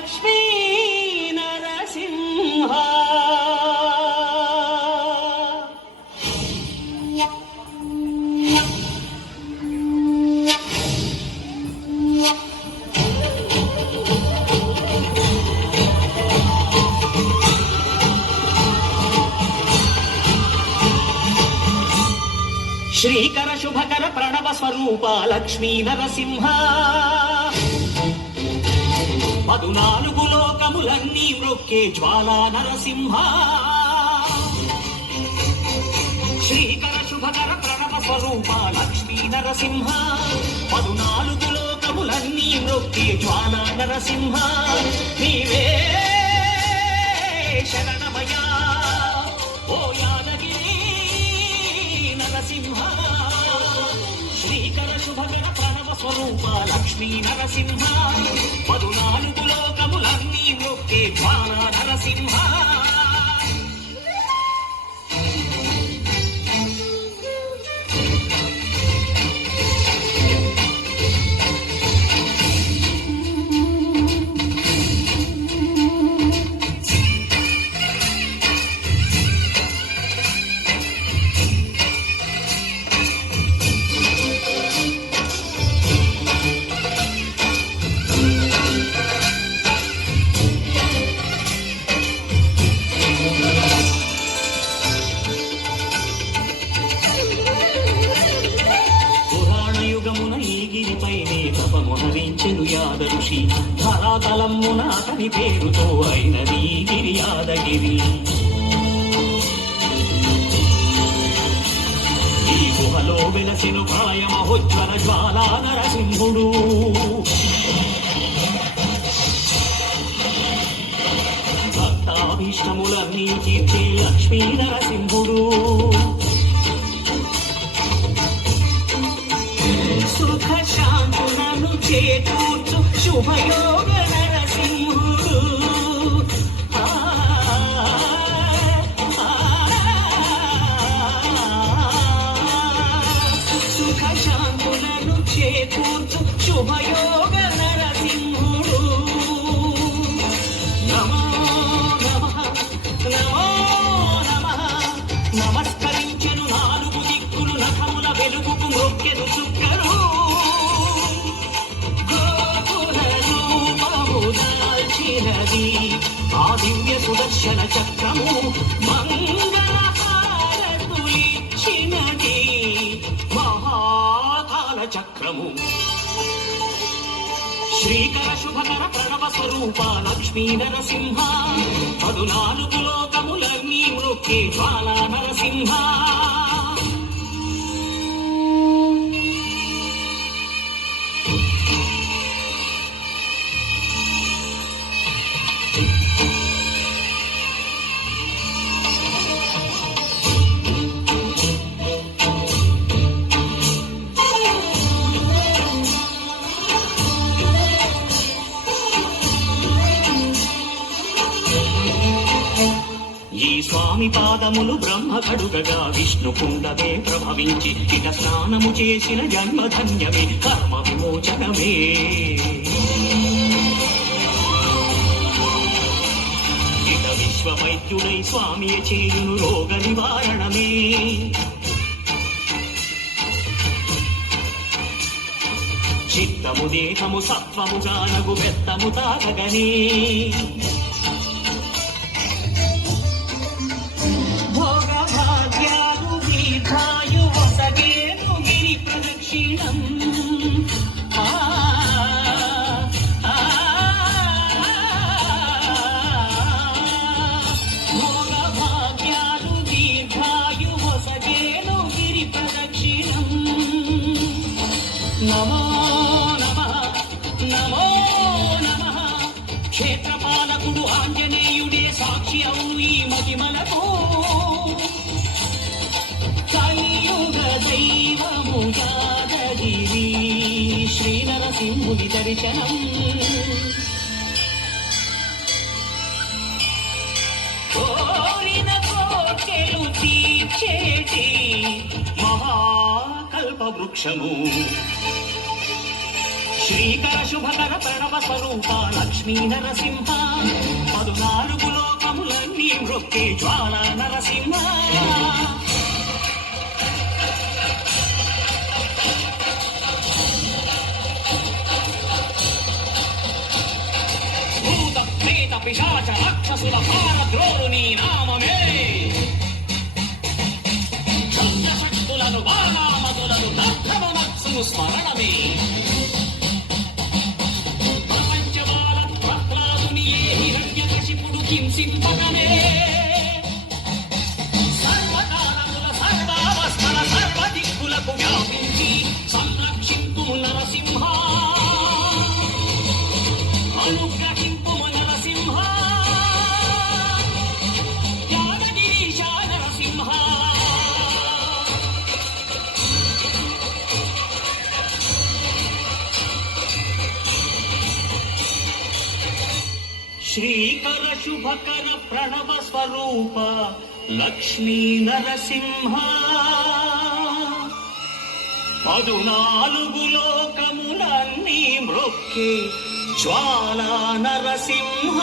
లక్ష్మీ నరసింహ. శ్రీకర శుభకర ప్రణవ స్వరూప లక్ష్మీ నరసింహ. 14 లోకములన్నీ మ్రొక్కే జ్వాలా నరసింహ. శ్రీకర శుభకర ప్రణవ స్వరూప లక్ష్మీ నరసింహ. 14 లోకములన్నీ మ్రొక్కే జ్వాలా నరసింహ. నీవే శరణమయ్యా ఓ యాదగిరి నరసింహ. శ్రీకర శుభకర ప్రణవ స్వరూప లక్ష్మీ నరసింహ. 14 లోకములన్నీ మ్రొక్కే జ్వాలా నరసింహ. హరించెను యాద ఋషి ధరాతలమ్మున అతని పేరుతో అయినది గిరి యాదగిరి. ఈ గుహలో వెలసెను కాయ మహోజ్వల జ్వాలా నరసింహుడు. భక్తాభీష్టములన్నీ తీర్చే లక్ష్మీ నరసింహుడు. సుఖ శాంతులను చేకూర్చు శుభయోగ నరసింహుడు. సుఖ శాంతులను చేకూర్చు శుభయోగ నరసింహుడు. నమో నమః నమో నమః. నమస్కరించెను 4 దిక్కులు నఖముల వెలుగుకు మ్రొక్కెను చుక్కలు. ఆ దివ్య సుదర్శన చక్రము మంగళహారతులిచ్చినది మహాకాల చక్రము. శ్రీకర శుభకర ప్రణవ స్వరూప లక్ష్మీ నరసింహ. 14 లోకములన్నీ మ్రొక్కే జ్వాలా నరసింహ. ఈ స్వామి పాదములు బ్రహ్మ కడుగగా విష్ణు కుండమే ప్రభవించి ఇట స్నానము చేసిన జన్మధన్యమే కర్మ విమోచనమే. ఇట విశ్వవైద్యుడై స్వామియ చేయును రోగ నివారణమే. చిత్తము దేహము సత్వము జానగు బెత్తము తాగగనే. నమో నమః నమో నమః. క్షేత్రపాలకుడు ఆంజనేయుడే సాక్షి అవును ఈ మహిమలకు. కలియుగ దైవము యాదగిరి శ్రీ నరసింహుని దర్శనం. కోరిన కోర్కెలు తీర్చేటి మహాకల్ప వృక్షము. శ్రీకర శుభకర ప్రణవ స్వరూప లక్ష్మీ నరసింహ 14 లోకములన్నీ మృక్కే జ్వాల నరసింహ భూత ప్రేత పిశాచ రాక్షసుల భారద్రోలు నీ నామమే శక్తులను బాణామతులను దర్భమనస్సును స్మరణమే ప్రపంచమాల ప్రహ్లాదుని ఏ హిరణ్యకశిపుడు హింసింపగనే సర్వకాలముల సర్వావస్థల సర్వదిక్కులకు వ్యాపించి సంరక్షింపు నరసింహ అనుగ్రహింపు నరసింహ యాదగిరీశ నరసింహ శ్రీకర శుభకర ప్రణవ స్వరూప లక్ష్మీ నరసింహ 14 లోకములన్నీ మృక్కే జ్వాలా నరసింహ